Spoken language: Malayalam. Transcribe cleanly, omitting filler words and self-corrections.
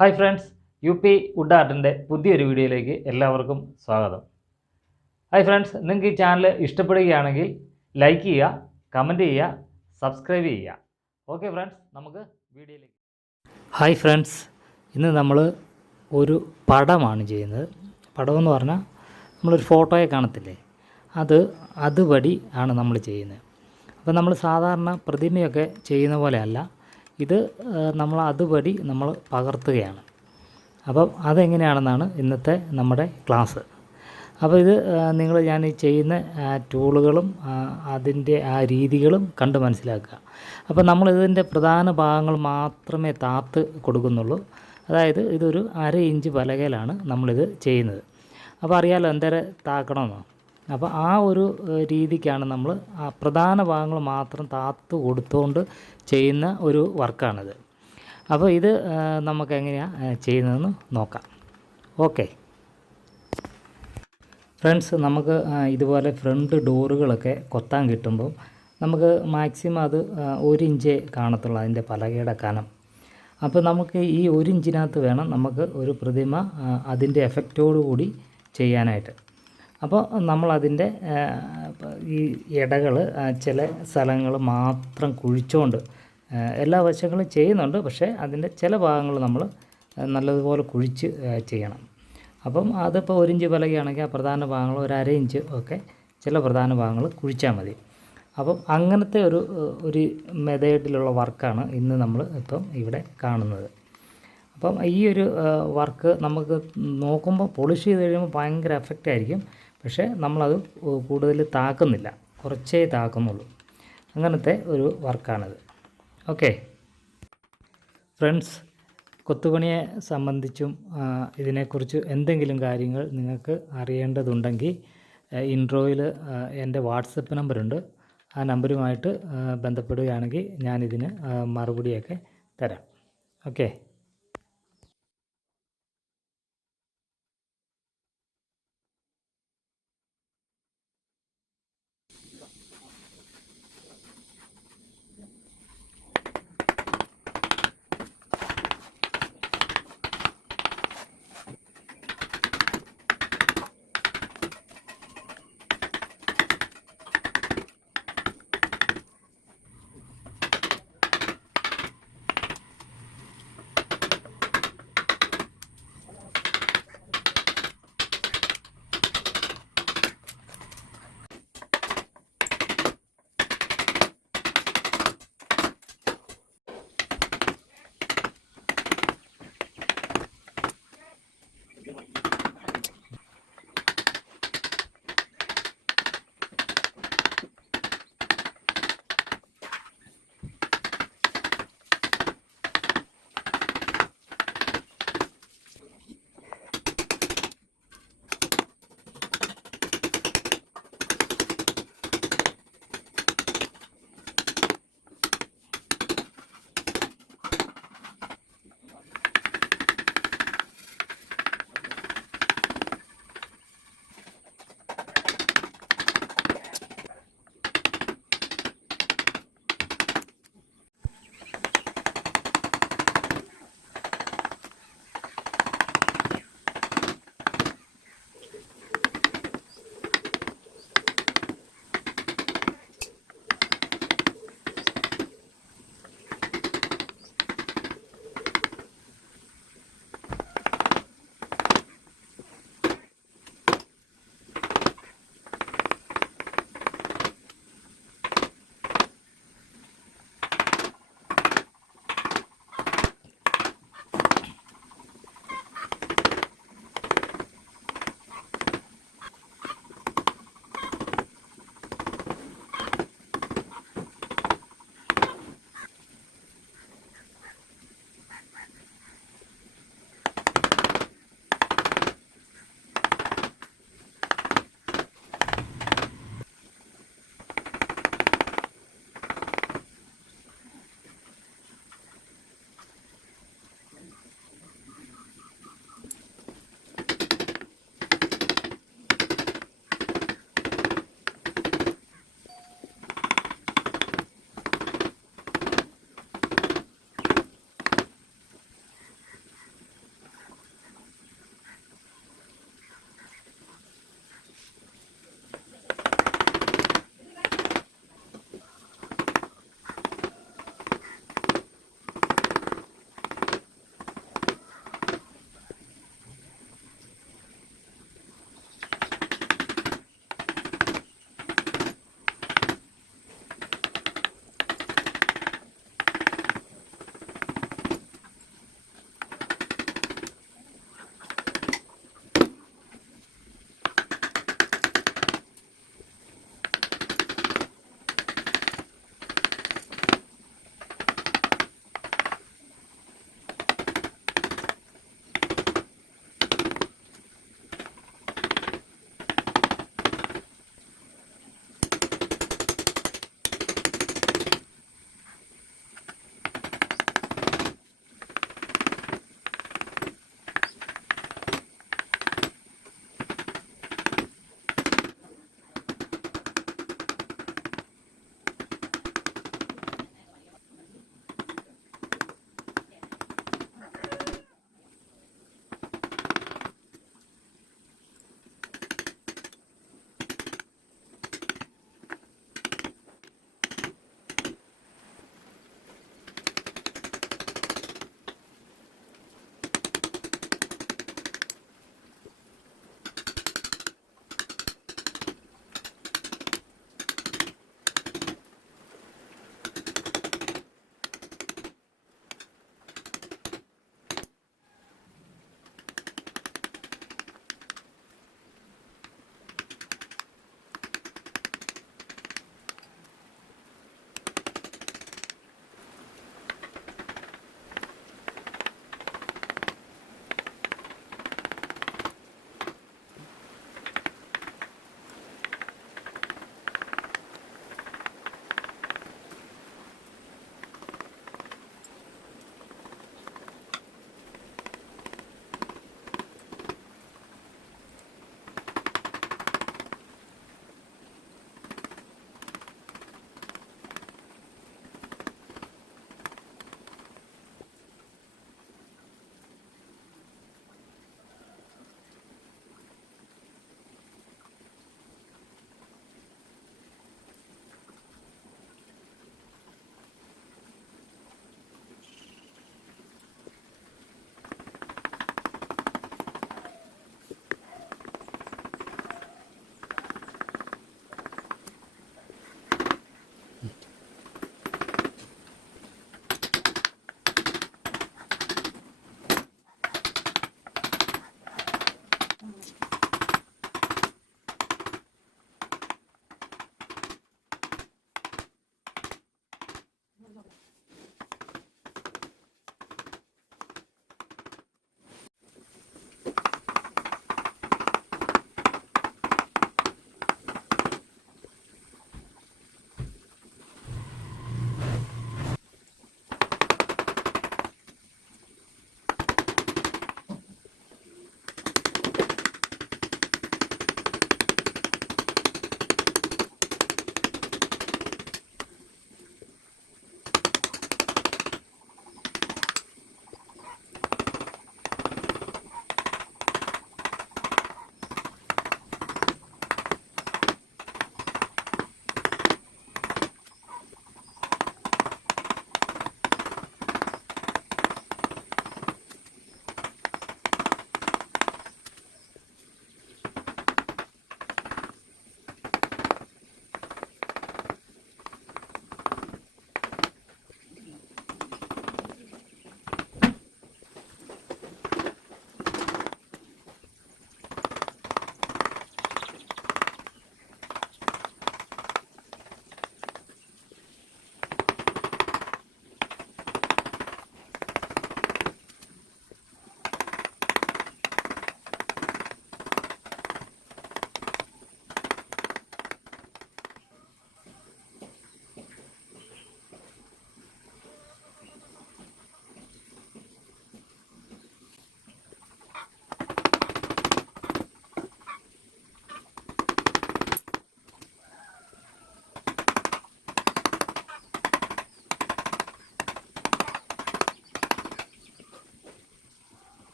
ഹായ് ഫ്രണ്ട്സ്, UP വുഡ് ആർട്ടിൻ്റെ പുതിയൊരു വീഡിയോയിലേക്ക് എല്ലാവർക്കും സ്വാഗതം. ഹായ് ഫ്രണ്ട്സ്, നിങ്ങൾക്ക് ഈ ചാനൽ ഇഷ്ടപ്പെടുകയാണെങ്കിൽ ലൈക്ക് ചെയ്യുക, കമൻറ്റ് ചെയ്യുക, സബ്സ്ക്രൈബ് ചെയ്യുക. ഓക്കെ ഫ്രണ്ട്സ്, നമുക്ക് വീഡിയോയിലേക്ക്. ഹായ് ഫ്രണ്ട്സ്, ഇന്ന് നമ്മൾ ഒരു പടമാണ് ചെയ്യുന്നത്. പടമെന്ന് പറഞ്ഞാൽ നമ്മളൊരു ഫോട്ടോയെ കാണത്തില്ലേ, അതുവഴി ആണ് നമ്മൾ ചെയ്യുന്നത്. അപ്പോൾ നമ്മൾ സാധാരണ പ്രതിമയൊക്കെ ചെയ്യുന്ന പോലെയല്ല, ഇത് നമ്മൾ അതുവഴി നമ്മൾ പകർത്തുകയാണ്. അപ്പം അതെങ്ങനെയാണെന്നാണ് ഇന്നത്തെ നമ്മുടെ ക്ലാസ്. അപ്പോൾ ഇത് ഞാൻ ഈ ചെയ്യുന്ന ടൂളുകളും അതിൻ്റെ ആ രീതികളും കണ്ട് മനസ്സിലാക്കുക. അപ്പോൾ നമ്മളിതിൻ്റെ പ്രധാന ഭാഗങ്ങൾ മാത്രമേ താത്ത് കൊടുക്കുന്നുള്ളൂ. അതായത് ഇതൊരു 1/2 ഇഞ്ച് പലകയിലാണ് നമ്മളിത് ചെയ്യുന്നത്. അപ്പോൾ അറിയാലോ എന്തേരം താക്കണമെന്നോ. അപ്പോൾ ആ ഒരു രീതിക്കാണ് നമ്മൾ ആ പ്രധാന ഭാഗങ്ങൾ മാത്രം താത്ത് കൊടുത്തുകൊണ്ട് ചെയ്യുന്ന ഒരു വർക്കാണിത്. അപ്പോൾ ഇത് നമുക്ക് എങ്ങനെയാണ് ചെയ്യുന്നതെന്ന് നോക്കാം. ഓക്കെ ഫ്രണ്ട്സ്, നമുക്ക് ഇതുപോലെ ഫ്രണ്ട് ഡോറുകളൊക്കെ കൊത്താൻ കിട്ടുമ്പോൾ നമുക്ക് മാക്സിമം അത് 1 ഇഞ്ചേ കാണത്തുള്ളൂ അതിൻ്റെ പലകയുടെ കനം. അപ്പോൾ നമുക്ക് ഈ 1 ഇഞ്ചിനകത്ത് വേണം നമുക്ക് ഒരു പ്രതിമ അതിൻ്റെ എഫക്റ്റോടു കൂടി ചെയ്യാനായിട്ട്. അപ്പോൾ നമ്മളതിൻ്റെ ഈ ഇടകൾ ചില സ്ഥലങ്ങൾ മാത്രം കുഴിച്ചുകൊണ്ട് എല്ലാ വശങ്ങളും ചെയ്യുന്നുണ്ട്, പക്ഷേ അതിൻ്റെ ചില ഭാഗങ്ങൾ നമ്മൾ നല്ലതുപോലെ കുഴിച്ച് ചെയ്യണം. അപ്പം അതിപ്പോൾ 1 ഇഞ്ച് പലകയാണെങ്കിൽ ആ പ്രധാന ഭാഗങ്ങൾ ഒരു 1/2 ഇഞ്ച് ഒക്കെ ചില പ്രധാന ഭാഗങ്ങൾ കുഴിച്ചാൽ മതി. അപ്പം അങ്ങനത്തെ ഒരു മെത്തേഡിലുള്ള വർക്കാണ് ഇന്ന് നമ്മൾ ഇപ്പം ഇവിടെ കാണുന്നത്. അപ്പം ഈ ഒരു വർക്ക് നമുക്ക് നോക്കുമ്പോൾ പോളിഷ് ചെയ്ത് കഴിയുമ്പോൾ ഭയങ്കര എഫക്റ്റായിരിക്കും, പക്ഷേ നമ്മളത് കൂടുതൽ താക്കുന്നില്ല, കുറച്ചേ താക്കുന്നുള്ളൂ. അങ്ങനത്തെ ഒരു വർക്കാണിത്. ഓക്കെ ഫ്രണ്ട്സ്, കൊത്തുപണിയെ സംബന്ധിച്ചും ഇതിനെക്കുറിച്ച് എന്തെങ്കിലും കാര്യങ്ങൾ നിങ്ങൾക്ക് അറിയേണ്ടതുണ്ടെങ്കിൽ ഇൻട്രോയിൽ എൻ്റെ വാട്സപ്പ് നമ്പറുണ്ട്. ആ നമ്പറുമായിട്ട് ബന്ധപ്പെടുകയാണെങ്കിൽ ഞാനിതിന് മറുപടിയൊക്കെ തരാം. ഓക്കെ.